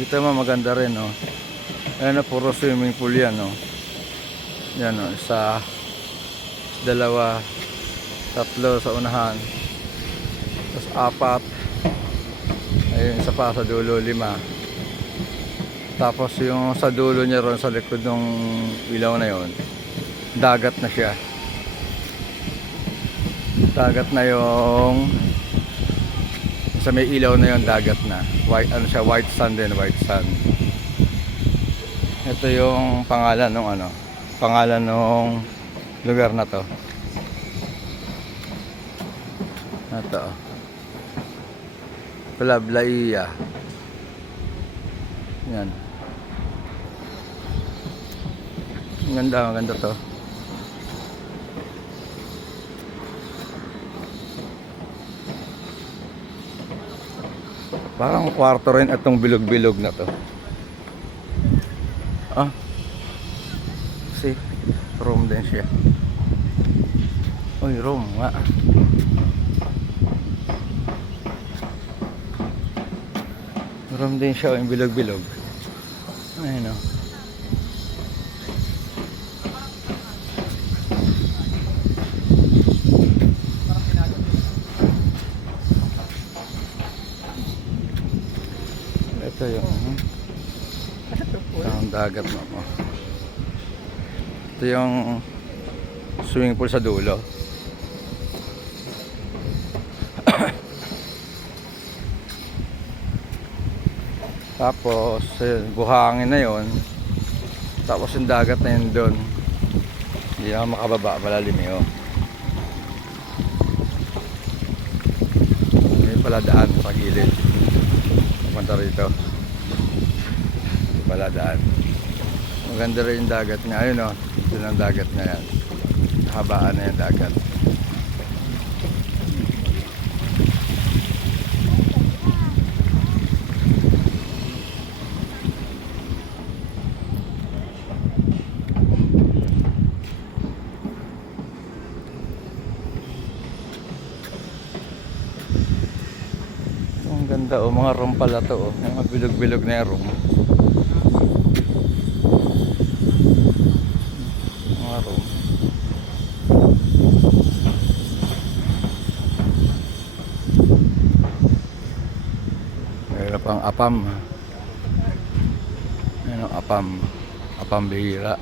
Dito maganda rin, no. Ayan, puro swimming pool yan, no. Yan, no. Isa, dalawa, tatlo sa unahan. Tapos apat. Ayun, isa pa sa dulo, 5. Tapos yung sa dulo niya ron, sa likod ng ilaw na yon, dagat na siya. Dagat na yung sa may ilaw na yon, dagat na. White, ano siya, white sand din, white sand. Ito yung pangalan ng pangalan ng lugar na to. Ito. Calablaia. Yan. Maganda to. Parang kwarto rin itong bilog-bilog na to. See, room din siya. Uy, room nga. Room din siya, yung bilog-bilog. Ayun, o. Ito yung ang dagat mo. Ito yung swimming pool sa dulo. Tapos buhangin na yon. Tapos yung dagat na yun doon. Hindi na makababa, malalim yun. May pala daan sa gilid. Pupunta rito. May pala daan. Maganda rin yung dagat niya. Ayun, o, yun ang dagat na yan. Habaan na yung dagat. Ang ganda, o, mga room pala to, o. Mga bilog-bilog na yung room. Mga room. Mayroon pang apam. Ano, apam. Apam bihira.